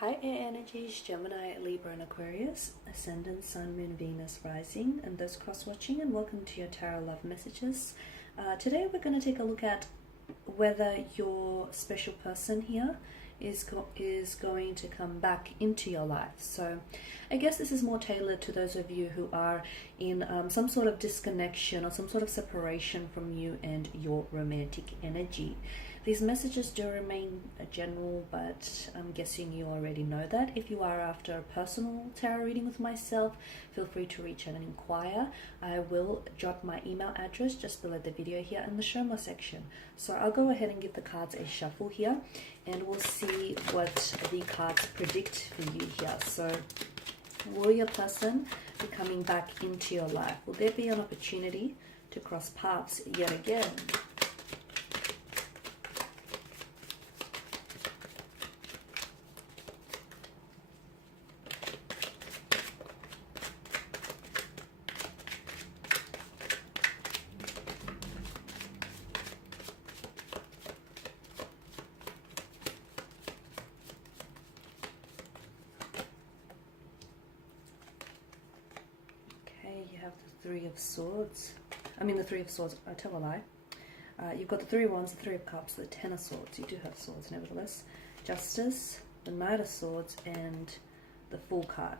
Hi Air Energies, Gemini, Libra and Aquarius, Ascendant, Sun, Moon, Venus, Rising, and those cross-watching, and welcome to your Tarot Love Messages. Today we're going to take a look at whether your special person here is going to come back into your life. So I guess this is more tailored to those of you who are in some sort of disconnection or some sort of separation from you and your romantic energy. These messages do remain general, but I'm guessing you already know that. If you are after a personal tarot reading with myself, feel free to reach out and inquire. I will jot my email address just below the video here in the show more section. So I'll go ahead and give the cards a shuffle here, and we'll see what the cards predict for you here. So will your person be coming back into your life? Will there be an opportunity to cross paths yet again? You have the Three of Swords. The Three of Swords, I tell a lie. You've got the Three of Wands, the Three of Cups, the Ten of Swords. You do have swords, nevertheless. Justice, the Knight of Swords, and the Fool card.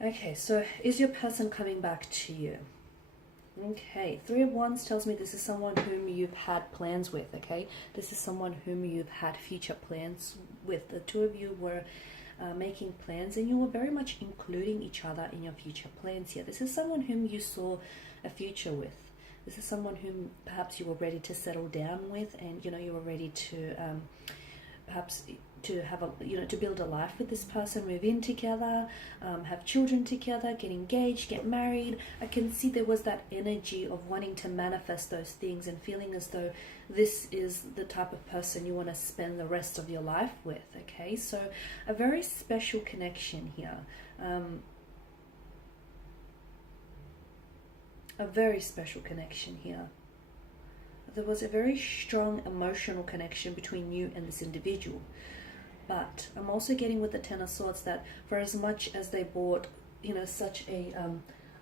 Okay, so is your person coming back to you? Okay, Three of Wands tells me this is someone whom you've had plans with, okay? This is someone whom you've had future plans with. The two of you were making plans, and you were very much including each other in your future plans here. This is someone whom you saw a future with. This is someone whom perhaps you were ready to settle down with, and you were ready to perhaps to have a to build a life with this person, move in together, have children together, get engaged, get married. I can see there was that energy of wanting to manifest those things and feeling as though this is the type of person you want to spend the rest of your life with. Okay, so a very special connection here. A very special connection here. There was a very strong emotional connection between you and this individual. But I'm also getting with the Ten of Swords that for as much as they brought, such a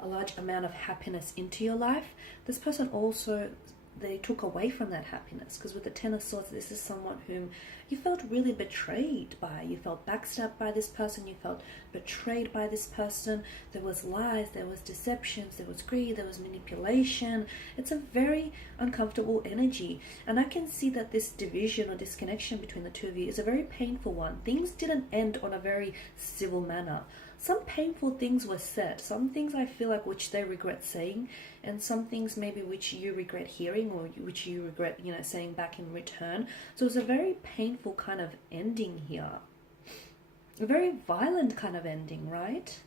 large amount of happiness into your life, this person also, they took away from that happiness. Because with the Ten of Swords, this is someone whom you felt really betrayed by. You felt backstabbed by this person. You felt betrayed by this person. There was lies, there was deceptions, there was greed, there was manipulation. It's a very uncomfortable energy. And I can see that this division or disconnection between the two of you is a very painful one. Things didn't end on a very civil manner. Some painful things were said. Some things I feel like which they regret saying, and some things maybe which you regret hearing, or which you regret, saying back in return. So it's a very painful kind of ending here. A very violent kind of ending, right?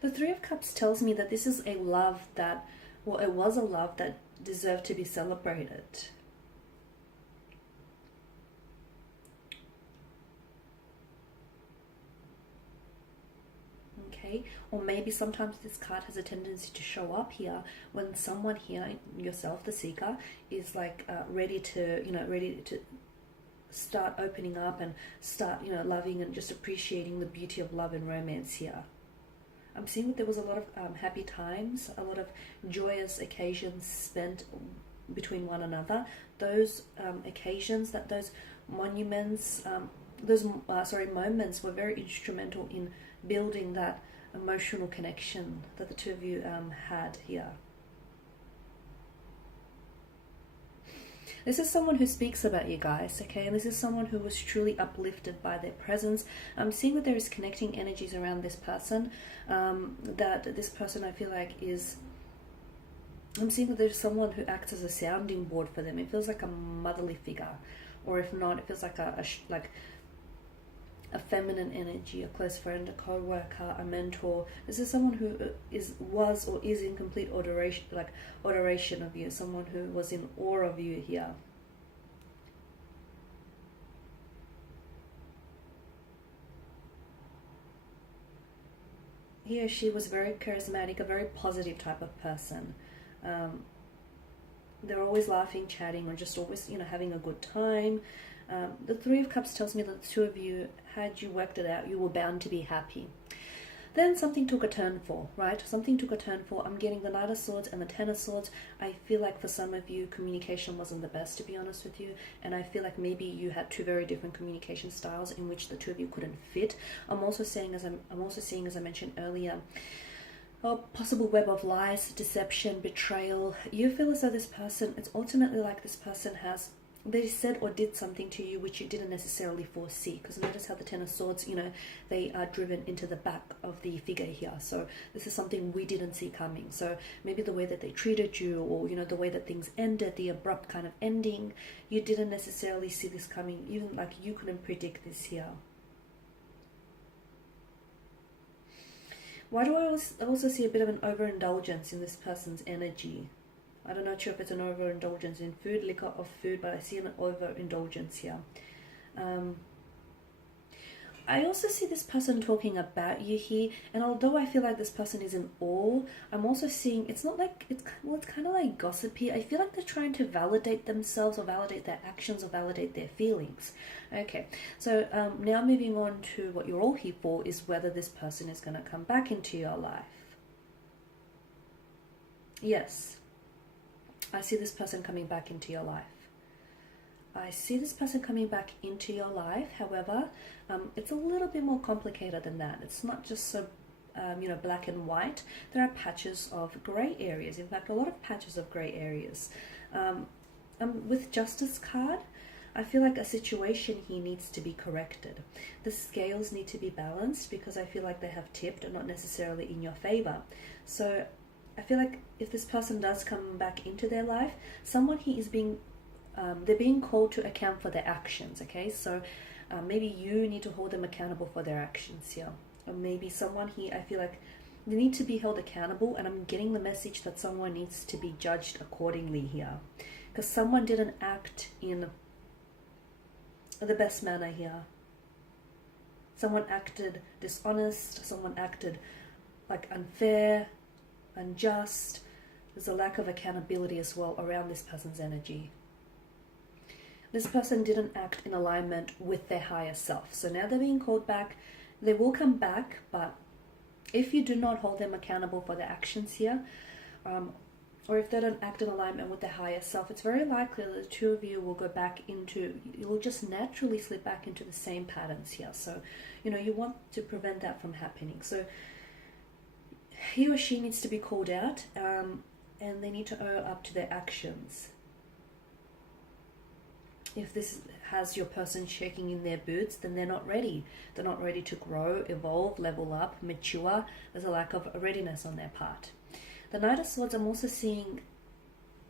The Three of Cups tells me that this is a love that, well, it was a love that deserved to be celebrated. Okay, or maybe sometimes this card has a tendency to show up here when someone here, yourself, the seeker, is like ready to start opening up and start, loving and just appreciating the beauty of love and romance here. I'm seeing that there was a lot of happy times, a lot of joyous occasions spent between one another. Those occasions, those moments were very instrumental in building that emotional connection that the two of you had here. This is someone who speaks about you guys, okay? And this is someone who was truly uplifted by their presence. I'm seeing that there is connecting energies around this person, that this person, I feel like, I'm seeing that there's someone who acts as a sounding board for them. It feels like a motherly figure, or if not, it feels like a feminine energy, a close friend, a co-worker, a mentor. This is someone who was or is in complete adoration of you, someone who was in awe of you here. He or she was very charismatic, a very positive type of person. They're always laughing, chatting, or just always, having a good time. The Three of Cups tells me that the two of you, had you worked it out, you were bound to be happy. Then something took a turn for, right? Something took a turn for. I'm getting the Knight of Swords and the Ten of Swords. I feel like for some of you, communication wasn't the best, to be honest with you. And I feel like maybe you had two very different communication styles in which the two of you couldn't fit. I'm also seeing, as I mentioned earlier, a possible web of lies, deception, betrayal. You feel as though this person, it's ultimately like this person they said or did something to you which you didn't necessarily foresee. Because notice how the Ten of Swords, they are driven into the back of the figure here. So this is something we didn't see coming. So maybe the way that they treated you, or the way that things ended, the abrupt kind of ending, you didn't necessarily see this coming. Even like you couldn't predict this here. Why do I also see a bit of an overindulgence in this person's energy? I'm not sure if it's an overindulgence in food, liquor, or food, but I see an overindulgence here. I also see this person talking about you here, and although I feel like this person is in awe, I'm also seeing it's kind of like gossipy. I feel like they're trying to validate themselves, or validate their actions, or validate their feelings. Okay, so now moving on to what you're all here for is whether this person is going to come back into your life. Yes, I see this person coming back into your life. I see this person coming back into your life. However, it's a little bit more complicated than that. It's not just so, black and white. There are patches of grey areas. In fact, a lot of patches of grey areas. With Justice card, I feel like a situation here needs to be corrected. The scales need to be balanced because I feel like they have tipped and not necessarily in your favor. So I feel like if this person does come back into their life, someone here is they're being called to account for their actions, okay? So maybe you need to hold them accountable for their actions here. Or maybe someone here, I feel like they need to be held accountable, and I'm getting the message that someone needs to be judged accordingly here. Because someone didn't act in the best manner here. Someone acted dishonest, someone acted like unfair, unjust. There's a lack of accountability as well around this person's energy. This person didn't act in alignment with their higher self. So now they're being called back. They will come back, but if you do not hold them accountable for their actions here, or if they don't act in alignment with their higher self, it's very likely that the two of you will go back into, you'll just naturally slip back into the same patterns here. So, you want to prevent that from happening. So he or she needs to be called out, and they need to own up to their actions. If this has your person shaking in their boots, then they're not ready. They're not ready to grow, evolve, level up, mature. There's a lack of readiness on their part. The Knight of Swords, I'm also seeing,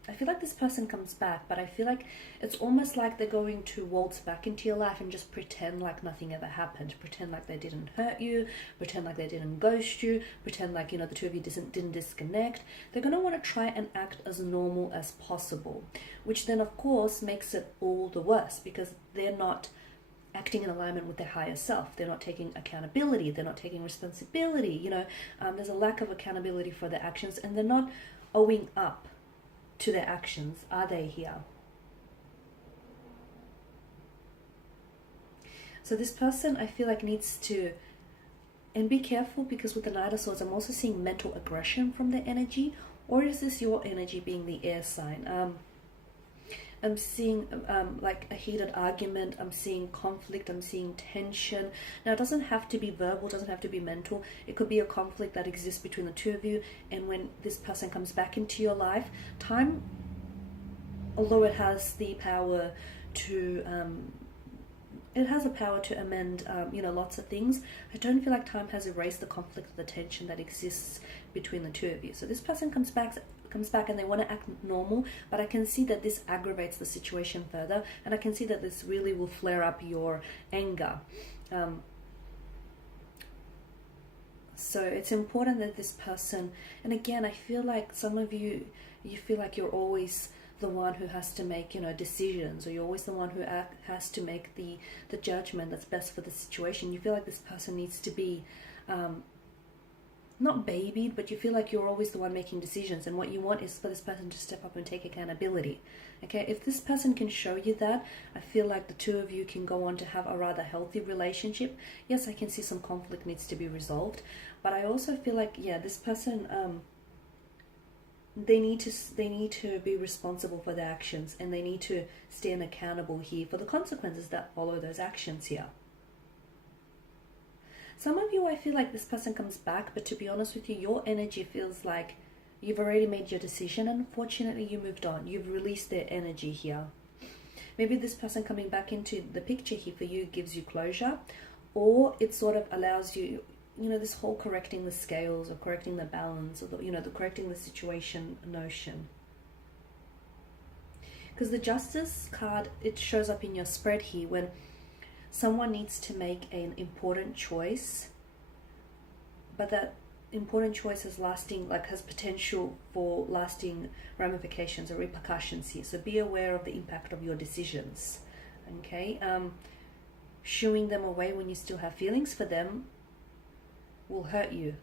I feel like this person comes back, but I feel like it's almost like they're going to waltz back into your life and just pretend like nothing ever happened. Pretend like they didn't hurt you, pretend like they didn't ghost you, pretend like, the two of you didn't disconnect. They're going to want to try and act as normal as possible, which then of course makes it all the worse because they're not acting in alignment with their higher self. They're not taking accountability. They're not taking responsibility. There's a lack of accountability for their actions, and they're not owing up to their actions, are they here? So this person, I feel like, needs to, and be careful, because with the Knight of Swords, I'm also seeing mental aggression from their energy. Or is this your energy being the air sign? I'm seeing like a heated argument. I'm seeing conflict. I'm seeing tension. Now, it doesn't have to be verbal. It doesn't have to be mental. It could be a conflict that exists between the two of you. And when this person comes back into your life, time, although it has the power to, amend, lots of things, I don't feel like time has erased the conflict or the tension that exists between the two of you. So this person comes back and they want to act normal, but I can see that this aggravates the situation further, and I can see that this really will flare up your anger. So it's important that this person, and again, I feel like some of you feel like you're always the one who has to make, decisions, or you're always the one who has to make the judgment that's best for the situation. You feel like this person needs to be not babied, but you feel like you're always the one making decisions, and what you want is for this person to step up and take accountability. Okay, if this person can show you that, I feel like the two of you can go on to have a rather healthy relationship. Yes, I can see some conflict needs to be resolved, but I also feel like, yeah, this person, they need to be responsible for their actions, and they need to stand accountable here for the consequences that follow those actions here. Some of you, I feel like this person comes back, but to be honest with you, your energy feels like you've already made your decision, and unfortunately you moved on. You've released their energy here. Maybe this person coming back into the picture here for you gives you closure, or it sort of allows you, you know, this whole correcting the scales or correcting the balance, or the, you know, the correcting the situation notion. Because the Justice card, it shows up in your spread here when someone needs to make an important choice, but that important choice is lasting, like has potential for lasting ramifications or repercussions here. So be aware of the impact of your decisions. Okay, shooing them away when you still have feelings for them will hurt you,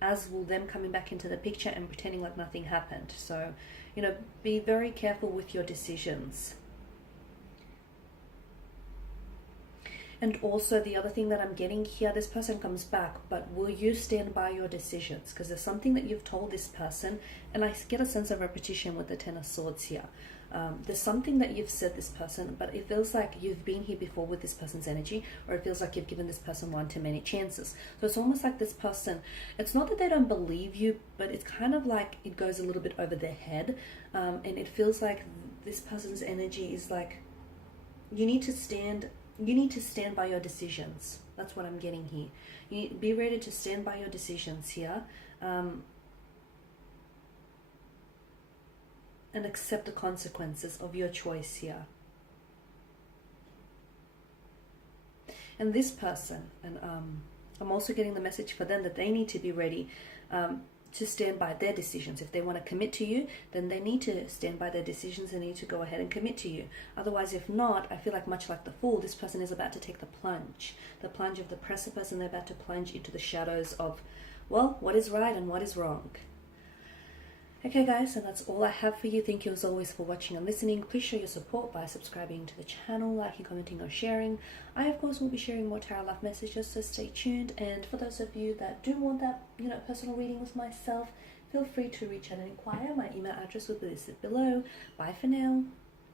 as will them coming back into the picture and pretending like nothing happened. So, you know, be very careful with your decisions. And also the other thing that I'm getting here, this person comes back, but will you stand by your decisions? Because there's something that you've told this person, and I get a sense of repetition with the Ten of Swords here. There's something that you've said this person, but it feels like you've been here before with this person's energy, or it feels like you've given this person one too many chances. So it's almost like this person, it's not that they don't believe you, but it's kind of like it goes a little bit over their head, and it feels like this person's energy is like, you need to stand by your decisions. That's what I'm getting here. You need to be ready to stand by your decisions here, and accept the consequences of your choice here. And this person, and I'm also getting the message for them that they need to be ready to stand by their decisions. If they want to commit to you, then they need to stand by their decisions and need to go ahead and commit to you. Otherwise, if not, I feel like much like the Fool, this person is about to take the plunge of the precipice, and they're about to plunge into the shadows of, well, what is right and what is wrong. Okay guys, and that's all I have for you. Thank you as always for watching and listening. Please show your support by subscribing to the channel, liking, commenting, or sharing. I of course will be sharing more tarot love messages, so stay tuned. And for those of you that do want that, you know, personal reading with myself, feel free to reach out and inquire. My email address will be listed below. Bye for now.